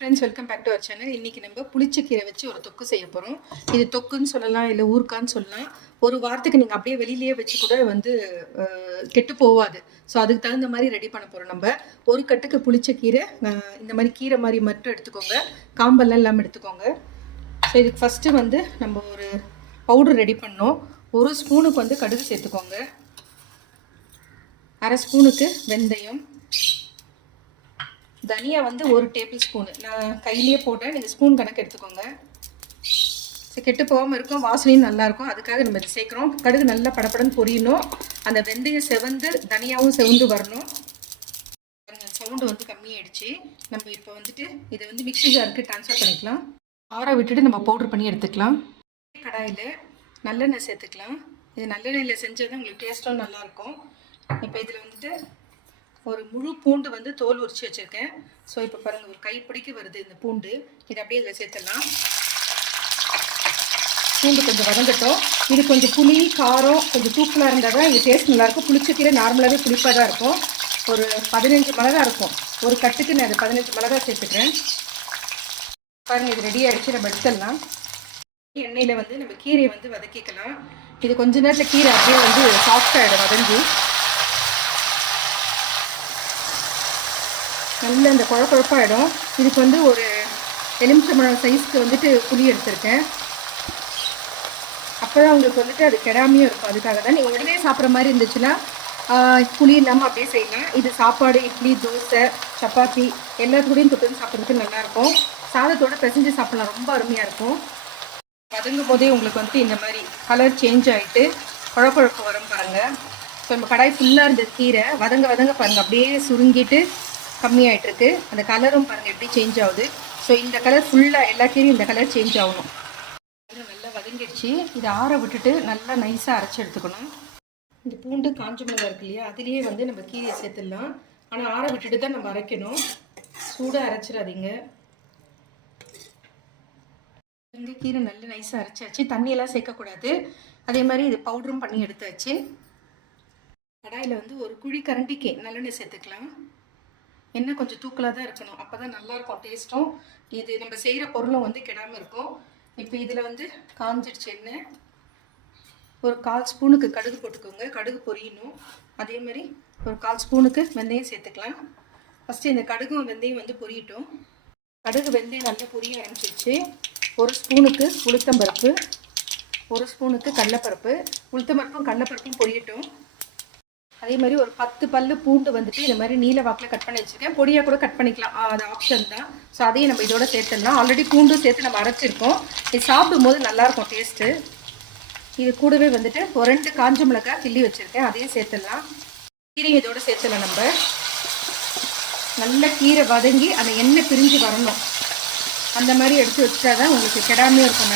Friends, welcome back to our channel. இன்றைக்கி நம்ம புளிச்சக்கீரை வச்சு ஒரு தொக்கு செய்ய போகிறோம். இது தொக்குன்னு சொல்லலாம், இல்லை ஊறுக்கான்னு சொல்லலாம். ஒரு வாரத்துக்கு நீங்கள் அப்படியே வெளியிலேயே வச்சு கூட வந்து கெட்டு போகாது. ஸோ அதுக்கு தகுந்த மாதிரி ரெடி பண்ண போகிறோம். நம்ம ஒரு கட்டுக்கு புளிச்சக்கீரை இந்த மாதிரி கீரை மாதிரி மட்டும் எடுத்துக்கோங்க, காம்பெல்லாம் இல்லாமல் எடுத்துக்கோங்க. ஸோ இதுக்கு ஃபஸ்ட்டு வந்து நம்ம ஒரு பவுடர் ரெடி பண்ணோம். ஒரு ஸ்பூனுக்கு வந்து கடுகு சேர்த்துக்கோங்க, அரை ஸ்பூனுக்கு வெந்தயம், தனியா வந்து ஒரு டேபிள் ஸ்பூனு. நான் கையிலேயே போட்டேன், நீங்கள் ஸ்பூன் கணக்கு எடுத்துக்கோங்க. சரி, கெட்டு போகாமல் இருக்கும், வாசனையும் நல்லாயிருக்கும். அதுக்காக நம்ம இது சேர்க்குறோம். கடுகு நல்லா படப்படன்னு பொரியணும். அந்த வெந்தயம் செவந்து தனியாகவும் செவந்து வரணும். சவுண்டு வந்து கம்மியாயிடுச்சு. நம்ம இப்போ வந்துட்டு இதை வந்து மிக்ஸி ஜாருக்கு ட்ரான்ஸ்ஃபர் பண்ணிக்கலாம். ஆற விட்டுட்டு நம்ம பவுட்ரு பண்ணி எடுத்துக்கலாம். கடாயில் நல்லெண்ணெய் சேர்த்துக்கலாம். இது நல்லெண்ணெயில் செஞ்சது உங்களுக்கு டேஸ்ட்டும் நல்லாயிருக்கும். இப்போ இதில் வந்துட்டு ஒரு முழு பூண்டு வந்து தோல் உரிச்சு வச்சுருக்கேன். ஸோ இப்போ பாருங்கள், ஒரு கைப்பிடிக்கு வருது இந்த பூண்டு. இதை அப்படியே இதில் சேர்த்துடலாம். பூண்டு கொஞ்சம் வதங்கட்டும். இது கொஞ்சம் புளி காரம் கொஞ்சம் தூக்கலாக இருந்தால் தான் இது டேஸ்ட் நல்லாயிருக்கும். புளிச்சக்கீரை நார்மலாகவே புளிப்பாக தான் இருக்கும். ஒரு 15 மிளகா இருக்கும். ஒரு கட்டுக்கு நான் அது 15 மிளகா சேர்த்துக்கிறேன். பாருங்கள், இது ரெடி ஆகிடுச்சு. நம்ம எடுத்துடலாம். எண்ணெயில் வந்து நம்ம கீரையை வந்து வதக்கிக்கலாம். இது கொஞ்ச நேரத்தில் கீரை அப்படியே வந்து சாஃப்டாகிடும் வதங்கி. நல்ல இந்த குழப்பாயிடும். இதுக்கு வந்து ஒரு எலுமிச்சம்பழம் சைஸ்க்கு வந்துட்டு புளி எடுத்திருக்கேன். அப்போ தான் உங்களுக்கு வந்துட்டு அது கெடாமையும் இருக்கும். அதுக்காக தான். நீங்கள் உடனே சாப்பிட்ற மாதிரி இருந்துச்சுன்னா புளி இல்லாமல் அப்படியே செய்யலாம். இது சாப்பாடு, இட்லி, தோசை, சப்பாத்தி எல்லாத்துக்கூடையும் தொட்டு சாப்பிட்றதுக்கு நல்லாயிருக்கும். சாதத்தோடு பிசைஞ்சு சாப்பிட்லாம், ரொம்ப அருமையாக இருக்கும். வதங்கும் போதே உங்களுக்கு வந்துட்டு இந்த மாதிரி கலர் சேஞ்ச் ஆகிட்டு குழப்பம் வரும் பாருங்கள். ஸோ நம்ம கடாய் ஃபுல்லாக இருந்தது கீரை வதங்க பாருங்கள் அப்படியே சுருங்கிட்டு கம்மியாகிட்டுருக்கு. அந்த கலரும் பாருங்கள் எப்படி சேஞ்ச் ஆகுது. ஸோ இந்த கலர் ஃபுல்லாக எல்லா கீரையும் இந்த கலர் சேஞ்ச் ஆகணும். நல்லா வதங்கிடுச்சு. இதை ஆற விட்டுட்டு நல்லா நைஸாக அரைச்சி எடுத்துக்கணும். இந்த பூண்டு காஞ்ச மிளகா இருக்கு இல்லையா, அதுலேயே வந்து நம்ம கீரையை சேர்த்துடலாம். ஆனால் ஆற விட்டுட்டு தான் நம்ம அரைக்கணும். சூடாக அரைச்சிடாதீங்க. இந்த கீரை நல்லா நைஸாக அரைச்சாச்சு. தண்ணியெல்லாம் சேர்க்கக்கூடாது. அதே மாதிரி இது பவுடரும் பண்ணி எடுத்தாச்சு. கடாயில் வந்து ஒரு குழி கரண்டிக்கு நல்லெண்ணெய் சேர்த்துக்கலாம். எண்ணெய் கொஞ்சம் தூக்கலாக தான் இருக்கணும், அப்போ தான் நல்லாயிருக்கும் டேஸ்ட்டும். இது நம்ம செய்கிற பொருளும் வந்து கெடாமல் இருக்கும். இப்போ இதில் வந்து காஞ்சிடுச்சு எண்ணெய். ஒரு 1/4 ஸ்பூனுக்கு கடுகு போட்டுக்கோங்க. கடுகு பொரியணும். அதே மாதிரி ஒரு 1/4 ஸ்பூனுக்கு வெந்தயம் சேர்த்துக்கலாம். ஃபஸ்ட்டு இந்த கடுகும் வெந்தயம் வந்து பொரியட்டும். கடுகு வெந்தயம் நல்லா பொரிய ஆரம்பிச்சிடுச்சு. ஒரு ஸ்பூனுக்கு உளுத்தம்பருப்பு, ஒரு ஸ்பூனுக்கு கடலைப்பருப்பு. உளுத்தம்பருப்பும் கடலைப்பருப்பும் பொரியட்டும். அதே மாதிரி ஒரு 10 பல்லு பூண்டு வந்துட்டு இந்த மாதிரி நீல வாக்கில் கட் பண்ணி வச்சுருக்கேன். பொடியாக கூட கட் பண்ணிக்கலாம், அது ஆப்ஷன் தான். ஸோ அதையும் நம்ம இதோட சேர்த்துடலாம். ஆல்ரெடி பூண்டும் சேர்த்து நம்ம அரைச்சிருக்கோம். இது சாப்பிடும் போது நல்லாயிருக்கும் டேஸ்ட்டு. இது கூடவே வந்துட்டு ஒரு 2 காஞ்ச மிளகாய் கிள்ளி வச்சுருக்கேன், அதையும் சேர்த்துடலாம். கீரையும் இதோட சேர்த்துடலாம். நம்ம நல்ல கீரை வதங்கி அந்த எண்ணெய் பிரிஞ்சு வரணும். அந்த மாதிரி எடுத்து வச்சுட்டா தான் உங்களுக்கு கெடாமையும் இருக்கும்.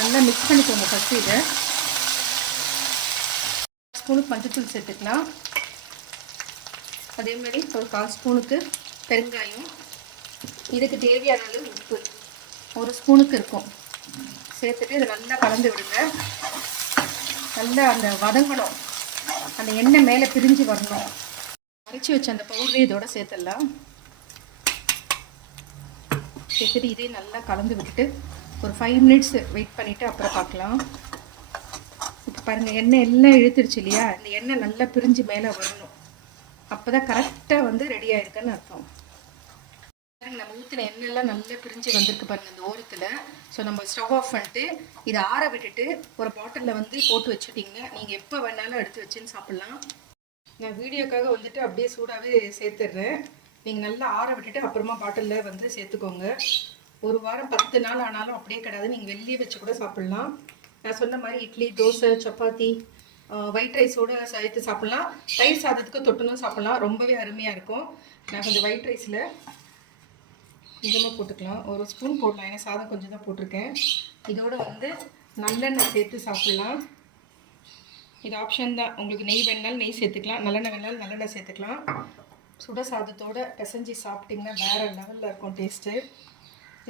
நல்லா மிக்ஸ் பண்ணிக்கோங்க. ஃபஸ்ட்டு இதை ஸ்பூனுக்கு மஞ்சத்தூள் சேர்த்துக்கலாம். அதே மாதிரி ஒரு 1/4 ஸ்பூனுக்கு பெருங்காயம். இதுக்கு தேவையான அளவு உப்பு ஒரு ஸ்பூனுக்கு இருக்கும் சேர்த்துட்டு இதை நல்லா கலந்து விடுங்க. நல்லா அந்த வதங்கணும், அந்த எண்ணெய் மேலே பிரிஞ்சு வரணும். அரைச்சி வச்ச அந்த பவுடரை இதோட சேர்த்துடலாம். சேர்த்துட்டு இதே நல்லா கலந்து விட்டுட்டு ஒரு 5 மினிட்ஸ் வெயிட் பண்ணிவிட்டு அப்புறம் பார்க்கலாம். இப்போ பாருங்கள், எண்ணெய் எல்லாம் இழுத்துருச்சு இல்லையா, இந்த எண்ணெய் நல்லா பிரிஞ்சு மேலே வரணும். அப்போ தான் கரெக்டாக வந்து ரெடி ஆகிருக்குன்னு அர்த்தம். நம்ம ஊற்றின எண்ணெய்லாம் நல்லா பிரிஞ்சு வந்திருக்கு பாருங்கள் இந்த ஓரத்தில். ஸோ நம்ம ஸ்டவ் ஆஃப் பண்ணிட்டு இதை ஆற விட்டுட்டு ஒரு பாட்டிலில் வந்து போட்டு வச்சுட்டிங்க. நீங்கள் எப்போ வேணாலும் எடுத்து வச்சுன்னு சாப்பிட்லாம். நான் வீடியோக்காக வந்துட்டு அப்படியே சூடாகவே சேர்த்துடுறேன். நீங்கள் நல்லா ஆற விட்டுட்டு அப்புறமா பாட்டிலில் வந்து சேர்த்துக்கோங்க. ஒரு வாரம் 10 நாள் ஆனாலும் அப்படியே கிடையாது, நீங்கள் வெளியே வச்சு கூட சாப்பிட்லாம். நான் சொன்ன மாதிரி இட்லி, தோசை, சப்பாத்தி, ஒயிட் ரைஸோடு சேர்த்து சாப்பிட்லாம். தயிர் சாதத்துக்கு தொட்டுனும் சாப்பிட்லாம். ரொம்பவே அருமையாக இருக்கும். நான் கொஞ்சம் ஒயிட் ரைஸில் கொஞ்சமாக போட்டுக்கலாம். ஒரு ஸ்பூன் போடலாம், ஏன்னா சாதம் கொஞ்சம் தான் போட்டிருக்கேன். இதோடு வந்து நல்லெண்ணெய் சேர்த்து சாப்பிட்லாம். இது ஆப்ஷன் தான். உங்களுக்கு நெய் வேணாலும் நெய் சேர்த்துக்கலாம், நல்லெண்ணெய் வேணாலும் நல்லெண்ணெய் சேர்த்துக்கலாம். சுட சாதத்தோடு பிசைஞ்சு சாப்பிட்டிங்கன்னா வேறு லெவலில் இருக்கும் டேஸ்ட்டு.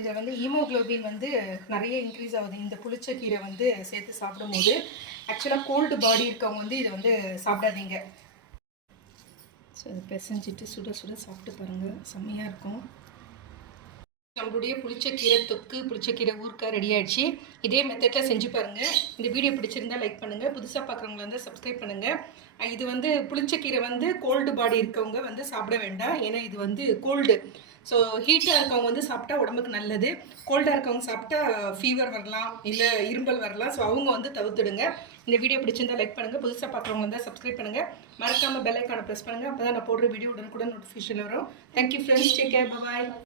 இதில் வந்து ஹீமோக்ளோபின் வந்து நிறைய இன்க்ரீஸ் ஆகுது இந்த புளிச்சக்கீரை வந்து சேர்த்து சாப்பிடும்போது. ஆக்சுவலாக கோல்டு பாடி இருக்கவங்க வந்து இதை வந்து சாப்பிடாதீங்க. ஸோ இதை பிசைஞ்சிட்டு சுட சுட சாப்பிட்டு பாருங்கள், செம்மையாக இருக்கும். நம்மளுடைய புளிச்சக்கீரை தொக்கு புளிச்சக்கீரை ஊறுக்காய் ரெடி ஆயிடுச்சு. இதே மெத்தடில் செஞ்சு பாருங்கள். இந்த வீடியோ பிடிச்சிருந்தா லைக் பண்ணுங்கள். புதுசாக பார்க்குறவங்கள வந்து சப்ஸ்கிரைப் பண்ணுங்கள். இது வந்து புளிச்சக்கீரை வந்து கோல்டு பாடி இருக்கவங்க வந்து சாப்பிட வேண்டாம். ஏன்னா இது வந்து கோல்டு. ஸோ ஹீட்டாக இருக்கவங்க வந்து சாப்பிட்டா உடம்புக்கு நல்லது. கோல்டாக இருக்கவங்க சாப்பிட்டா ஃபீவர் வரலாம், இல்லை இரும்பல் வரலாம். ஸோ அவங்க வந்து தவிர்த்துடுங்க. இந்த வீடியோ பிடிச்சிருந்தா லைக் பண்ணுங்கள். புதுசாக பார்க்குறவங்க வந்து சப்ஸ்கிரைப் பண்ணுங்கள். மறக்காமல் பெல் ஐக்கானை ப்ரெஸ் பண்ணுங்கள். அப்போ தான் நான் போடுற வீடியோ உடனுக்குடன் நோட்டிஃபிகேஷன் வரும். Thank you friends. Take care. பாய்.